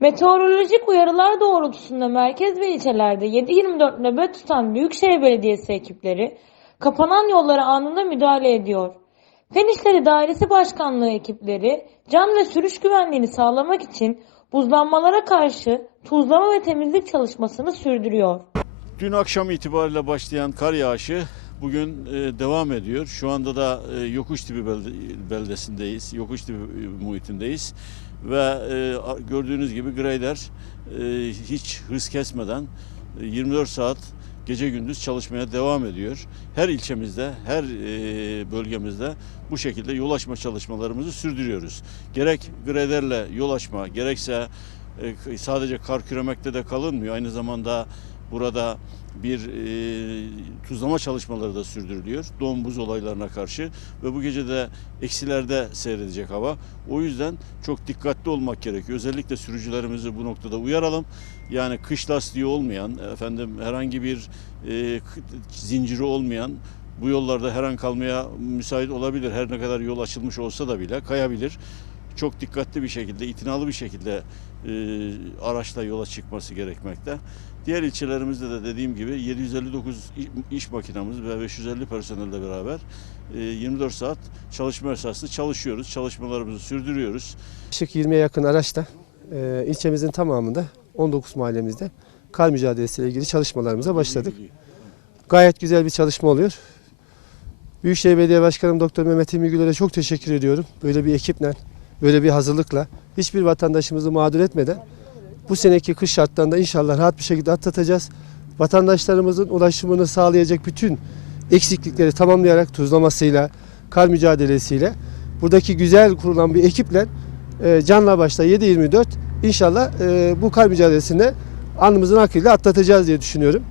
Meteorolojik uyarılar doğrultusunda merkez ve ilçelerde 7/24 nöbet tutan Büyükşehir Belediyesi ekipleri kapanan yollara anında müdahale ediyor. Fen İşleri Dairesi Başkanlığı ekipleri can ve sürüş güvenliğini sağlamak için buzlanmalara karşı tuzlama ve temizlik çalışmasını sürdürüyor. Dün akşam itibariyle başlayan kar yağışı bugün e, devam ediyor. Şu anda da e, yokuş tipi belde- beldesindeyiz, yokuş tipi muhitindeyiz. Ve e, gördüğünüz gibi grader e, hiç hız kesmeden e, 24 saat gece gündüz çalışmaya devam ediyor. Her ilçemizde, her e, bölgemizde bu şekilde yol açma çalışmalarımızı sürdürüyoruz. Gerek graderle yol açma, gerekse e, sadece kar küremekte de kalınmıyor. Aynı zamanda burada bir e, tuzlama çalışmaları da sürdürülüyor. Doğum buz olaylarına karşı ve bu gece de eksilerde seyredecek hava. O yüzden çok dikkatli olmak gerekiyor. Özellikle sürücülerimizi bu noktada uyaralım. Yani kış lastiği olmayan, efendim herhangi bir e, zinciri olmayan bu yollarda her an kalmaya müsait olabilir. Her ne kadar yol açılmış olsa da bile kayabilir. Çok dikkatli bir şekilde, itinalı bir şekilde e, araçla yola çıkması gerekmekte. Diğer ilçelerimizde de dediğim gibi 759 i- iş makinamız ve 550 personelle beraber e, 24 saat çalışma esaslı çalışıyoruz. Çalışmalarımızı sürdürüyoruz. Yaklaşık 20'ye yakın araçta e, ilçemizin tamamında 19 mahallemizde kar mücadelesiyle ilgili çalışmalarımıza başladık. Gayet güzel bir çalışma oluyor. Büyükşehir Belediye Başkanım Doktor Mehmet İlmi çok teşekkür ediyorum. Böyle bir ekiple, böyle bir hazırlıkla hiçbir vatandaşımızı mağdur etmeden bu seneki kış şartlarında inşallah rahat bir şekilde atlatacağız. Vatandaşlarımızın ulaşımını sağlayacak bütün eksiklikleri tamamlayarak tuzlamasıyla, kar mücadelesiyle buradaki güzel kurulan bir ekiple e, canla başla 7-24 inşallah e, bu kar mücadelesinde alnımızın akıyla atlatacağız diye düşünüyorum.